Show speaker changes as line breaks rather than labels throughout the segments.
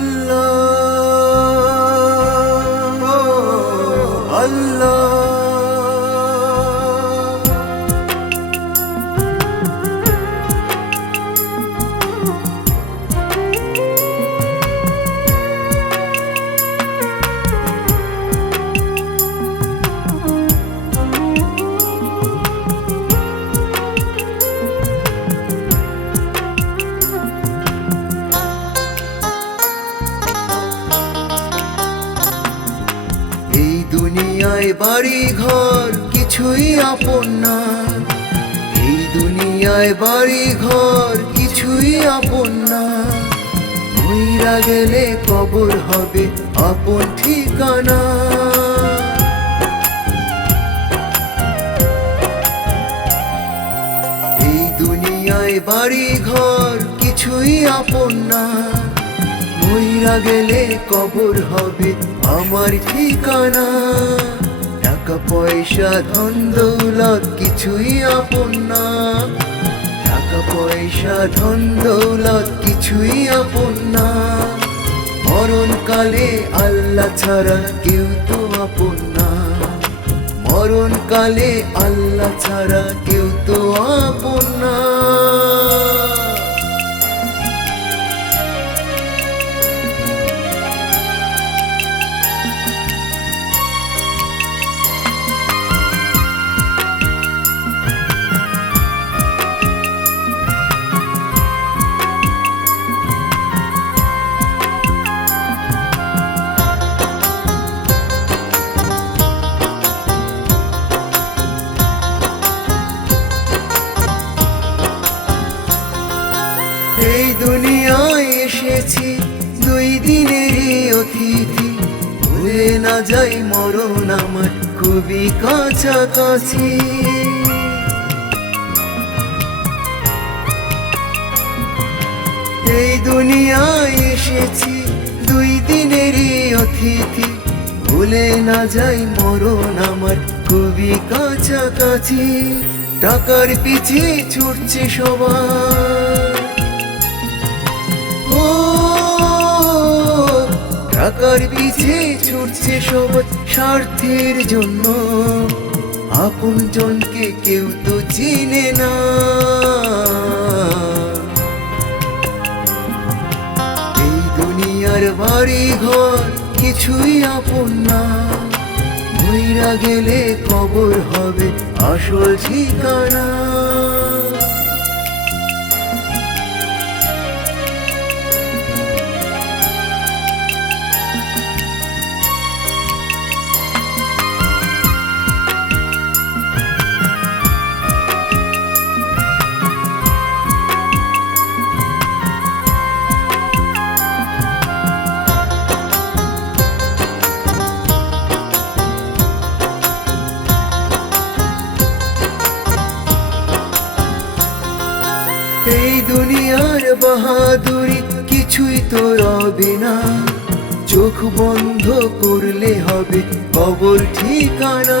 আল্লাহ আল্লাহ দুনিয়ায় বাড়ি ঘর কিছুই আপন না। এই দুনিয়ায় বাড়ি ঘর কিছুই আপন না। মইরা গেলে কবর হবে আপন ঠিকানা। এই দুনিয়ায় বাড়ি ঘর কিছুই আপন না। মইরা গেলে কবর হবে আমার ঠিকানা। টাকা পয়সা, ধন দৌলত কিছুই আপন না টাকা পয়সা, ধন দৌলত কিছুই আপন না মরণকালে আল্লাহ ছাড়া কেউ তো আপন না মরণকালে আল্লাহ ছাড়া কেউ তো আপন না এই দুনিয়ায় এসেছি দুই দিনেরই অতিথি। ভুলে না যাই মরণ আমার খুবই কাছাকাছি। এই দুনিয়ায় এসেছি দুই দিনেরই অতিথি। ভুলে না যাই মরণ আমার খুবই কাছাকাছি। টাকার পিছে ছুটছে সবাই। টাকার পিছে ছুটছে সবাই স্বার্থের জন্য। আপন জনকে কেউ তো চিনে না। এই দুনিয়ার বাড়ি ঘর কিছুই আপন না। মইরা গেলে কবর হবে আসল ঠিকানা। বাহাদুরি কিছুই তো রবে না। চোখ বন্ধ করলে হবে কবর ঠিকানা।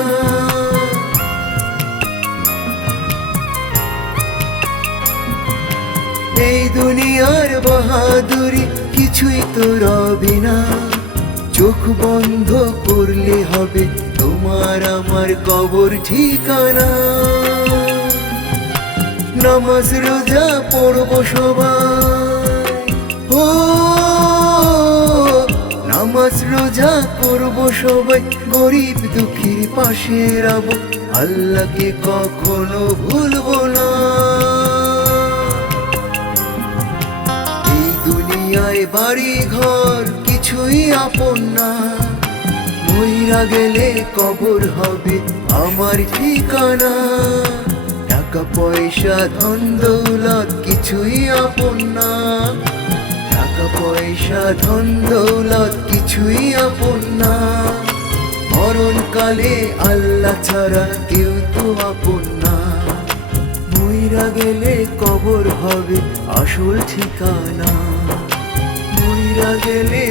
এই দুনিয়ার বাহাদুরি কিছুই তো রবে না। চোখ বন্ধ করলে হবে তোমার আমার কবর ঠিকানা। নামাজ রোজা পড়ব সবাই। ও, নামাজ রোজা করব সবাই। গরিব দুঃখীর পাশে রাব, আল্লাহকে কখনো ভুলবো না। এই দুনিয়ায় বাড়ি ঘর কিছুই আপন না। মইরা গেলে কবর হবে আমার ঠিকানা। টাকা পয়সা ধন দৌলত কিছুই আপন না। টাকা পয়সা ধন দৌলত কিছুই আপন না। মরণকালে আল্লাহ ছাড়া কেউ তো আপন না। মইরা গেলে কবর হবে আসল ঠিকানা। মইরা গেলে